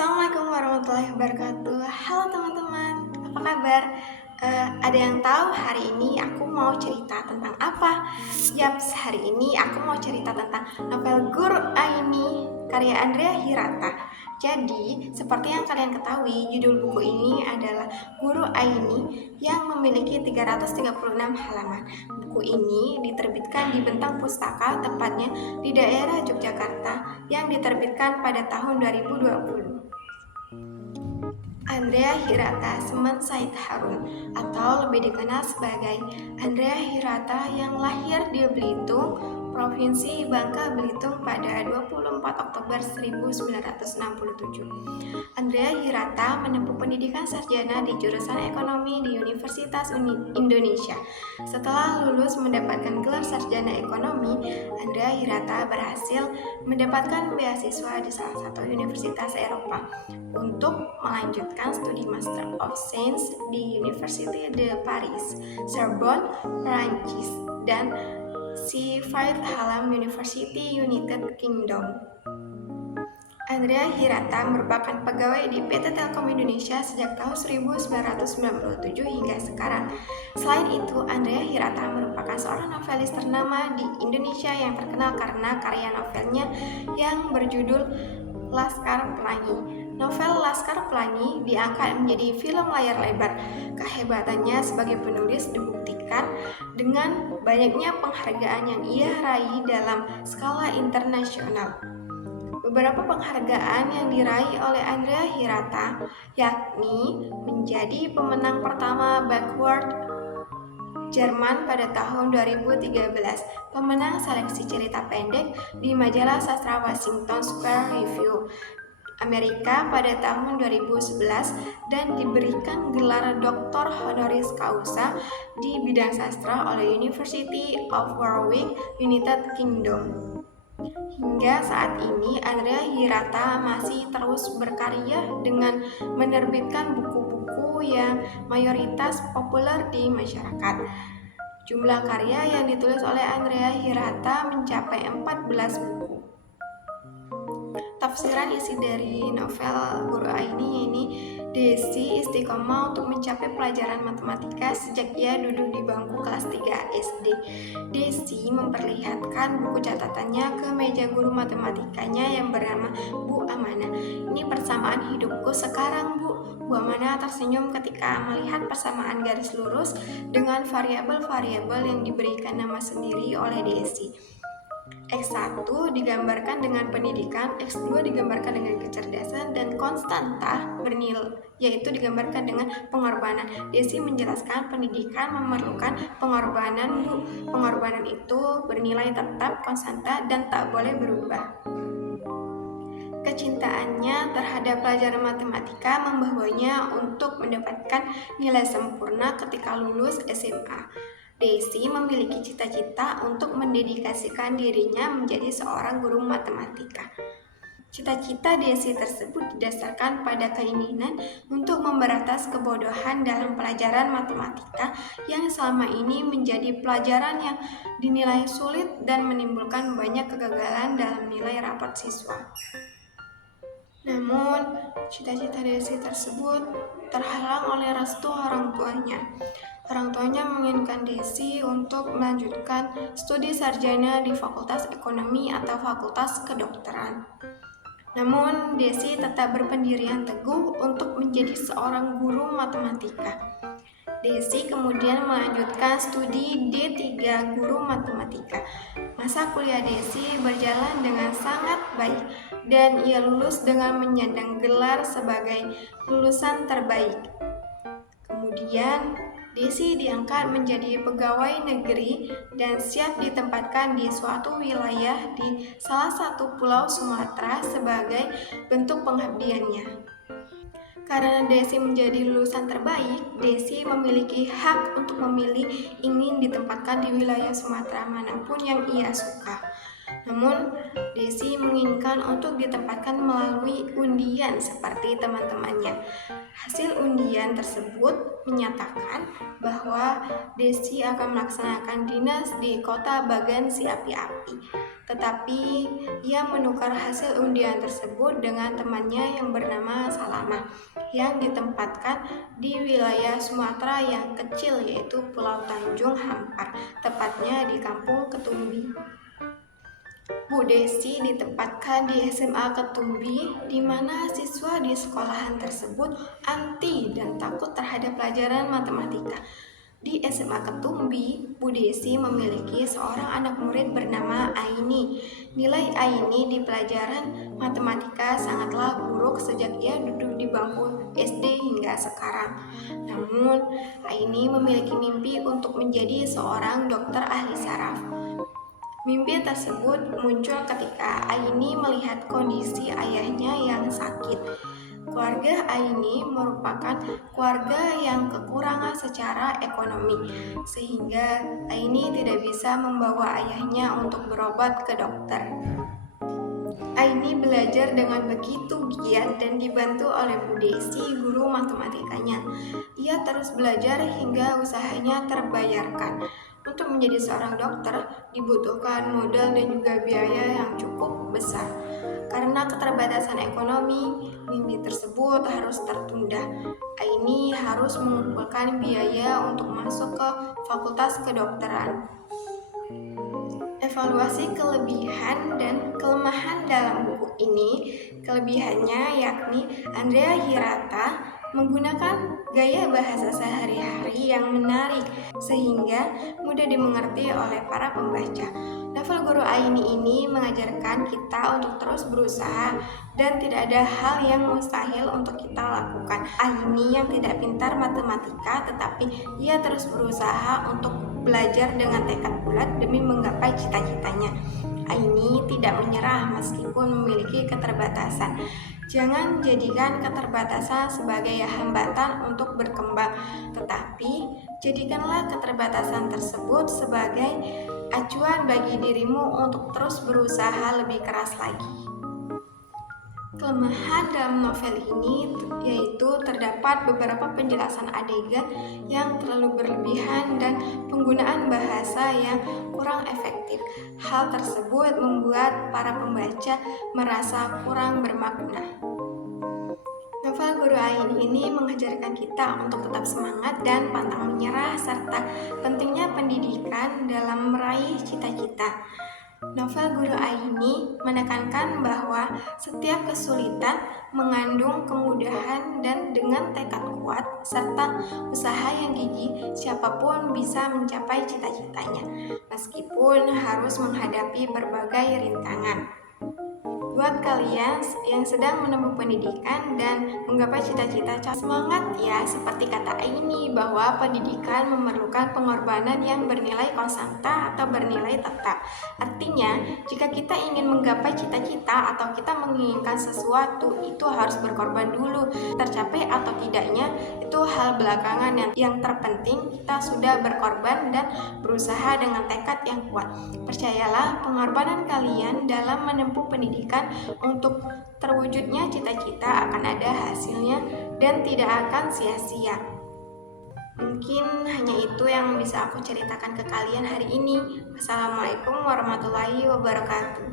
Assalamualaikum warahmatullahi wabarakatuh. Halo teman-teman, apa kabar? Ada yang tahu hari ini aku mau cerita tentang apa? Yaps, hari ini aku mau cerita tentang novel Guru Aini karya Andrea Hirata. Jadi, seperti yang kalian ketahui, judul buku ini adalah Guru Aini yang memiliki 336 halaman. Buku ini diterbitkan di Bentang Pustaka, tepatnya di daerah Yogyakarta, yang diterbitkan pada tahun 2020. Andrea Hirata Semen Said Harun, atau lebih dikenal sebagai Andrea Hirata, yang lahir di Belitung, Provinsi Bangka Belitung pada 24 Oktober 1967. Andrea Hirata menempuh pendidikan sarjana di jurusan ekonomi di Universitas Indonesia. Setelah lulus mendapatkan gelar sarjana ekonomi, Andrea Hirata berhasil mendapatkan beasiswa di salah satu universitas Eropa untuk melanjutkan studi Master of Science di Université de Paris, Sorbonne, Perancis, dan C5 Hallam University, United Kingdom. Andrea Hirata merupakan pegawai di PT Telkom Indonesia sejak tahun 1997 hingga sekarang. Selain itu, Andrea Hirata merupakan seorang novelis ternama di Indonesia yang terkenal karena karya novelnya yang berjudul Laskar Pelangi. Novel Laskar Pelangi diangkat menjadi film layar lebar. Kehebatannya sebagai penulis dibuktikan dengan banyaknya penghargaan yang ia raih dalam skala internasional. Beberapa penghargaan yang diraih oleh Andrea Hirata yakni menjadi pemenang pertama Backward Jerman pada tahun 2013, pemenang seleksi cerita pendek di majalah sastra Washington Square Review Amerika pada tahun 2011, dan diberikan gelar Doktor Honoris Causa di bidang sastra oleh University of Warwick, United Kingdom. Hingga saat ini, Andrea Hirata masih terus berkarya dengan menerbitkan buku-buku yang mayoritas populer di masyarakat. Jumlah karya yang ditulis oleh Andrea Hirata mencapai 14 buku. Tafsiran isi dari novel Guru Aini ini, Desi istiqomah untuk mencapai pelajaran matematika sejak ia duduk di bangku kelas 3 SD. Desi memperlihatkan buku catatannya ke meja guru matematikanya yang bernama Bu Amana. "Ini persamaan hidupku sekarang, Bu." Bu Amana tersenyum ketika melihat persamaan garis lurus dengan variabel-variabel yang diberikan nama sendiri oleh Desi. X1 digambarkan dengan pendidikan, X2 digambarkan dengan kecerdasan, dan konstanta bernilai yaitu digambarkan dengan pengorbanan. Desi menjelaskan pendidikan memerlukan pengorbanan, Bu. Pengorbanan itu bernilai tetap, konstanta, dan tak boleh berubah. Kecintaannya terhadap pelajaran matematika membawanya untuk mendapatkan nilai sempurna ketika lulus SMA. Desi memiliki cita-cita untuk mendedikasikan dirinya menjadi seorang guru matematika. Cita-cita Desi tersebut didasarkan pada keinginan untuk memberantas kebodohan dalam pelajaran matematika yang selama ini menjadi pelajaran yang dinilai sulit dan menimbulkan banyak kegagalan dalam nilai rapot siswa. Namun, cita-cita Desi tersebut terhalang oleh restu orang tuanya. Orang tuanya menginginkan Desi untuk melanjutkan studi sarjana di Fakultas Ekonomi atau Fakultas Kedokteran. Namun, Desi tetap berpendirian teguh untuk menjadi seorang guru matematika. Desi kemudian melanjutkan studi D3 Guru Matematika. Masa kuliah Desi berjalan dengan sangat baik dan ia lulus dengan menyandang gelar sebagai lulusan terbaik. Kemudian, Desi diangkat menjadi pegawai negeri dan siap ditempatkan di suatu wilayah di salah satu pulau Sumatera sebagai bentuk pengabdiannya. Karena Desi menjadi lulusan terbaik, Desi memiliki hak untuk memilih ingin ditempatkan di wilayah Sumatera manapun yang ia suka. Namun, Desi menginginkan untuk ditempatkan melalui undian seperti teman-temannya. Hasil undian tersebut menyatakan bahwa Desi akan melaksanakan dinas di kota Bagan si api-api. Tetapi ia menukar hasil undian tersebut dengan temannya yang bernama Salama, yang ditempatkan di wilayah Sumatera yang kecil, yaitu Pulau Tanjung Hampar, tepatnya di Kampung Ketumbi. Bu Desi ditempatkan di SMA Ketumbi, di mana siswa di sekolahan tersebut anti dan takut terhadap pelajaran matematika. Di SMA Ketumbi, Bu Desi memiliki seorang anak murid bernama Aini. Nilai Aini di pelajaran matematika sangatlah buruk sejak ia duduk di bangku SD hingga sekarang. Namun, Aini memiliki mimpi untuk menjadi seorang dokter ahli saraf. Mimpi tersebut muncul ketika Aini melihat kondisi ayahnya yang sakit. Keluarga Aini merupakan keluarga yang kekurangan secara ekonomi, sehingga Aini tidak bisa membawa ayahnya untuk berobat ke dokter. Aini belajar dengan begitu giat dan dibantu oleh Bu Desi, guru matematikanya. Ia terus belajar hingga usahanya terbayarkan. Untuk menjadi seorang dokter dibutuhkan modal dan juga biaya yang cukup besar. Karena keterbatasan ekonomi, mimpi tersebut harus tertunda. Aini harus mengumpulkan biaya untuk masuk ke Fakultas Kedokteran. Evaluasi kelebihan dan kelemahan dalam buku ini. Kelebihannya yakni Andrea Hirata menggunakan gaya bahasa sehari-hari yang menarik sehingga mudah dimengerti oleh para pembaca. Novel Guru Aini ini mengajarkan kita untuk terus berusaha dan tidak ada hal yang mustahil untuk kita lakukan. Aini yang tidak pintar matematika, tetapi ia terus berusaha untuk belajar dengan tekad bulat demi menggapai cita-citanya. Aini tidak menyerah meskipun memiliki keterbatasan. Jangan jadikan keterbatasan sebagai hambatan untuk berkembang, tetapi jadikanlah keterbatasan tersebut sebagai acuan bagi dirimu untuk terus berusaha lebih keras lagi. Kelemahan dalam novel ini yaitu terdapat beberapa penjelasan adegan yang terlalu berlebihan dan penggunaan bahasa yang kurang efektif. Hal tersebut membuat para pembaca merasa kurang bermakna. Novel Guru Aini ini mengajarkan kita untuk tetap semangat dan pantang menyerah serta pentingnya pendidikan dalam meraih cita-cita. Novel Guru Aini menekankan bahwa setiap kesulitan mengandung kemudahan dan dengan tekad kuat serta usaha yang gigih, siapapun bisa mencapai cita-citanya, meskipun harus menghadapi berbagai rintangan. Buat kalian yang sedang menempuh pendidikan dan menggapai cita-cita, semangat ya, seperti kata Aini bahwa pendidikan memerlukan pengorbanan yang bernilai konstanta atau bernilai tetap. Artinya, jika kita ingin menggapai cita-cita atau kita menginginkan sesuatu, itu harus berkorban dulu. Tercapai atau tidaknya itu hal belakangan, yang terpenting kita sudah berkorban dan berusaha dengan tekad yang kuat. Percayalah, pengorbanan kalian dalam menempuh pendidikan untuk terwujudnya cita-cita akan ada hasilnya dan tidak akan sia-sia. Mungkin hanya itu yang bisa aku ceritakan ke kalian hari ini. Wassalamualaikum warahmatullahi wabarakatuh.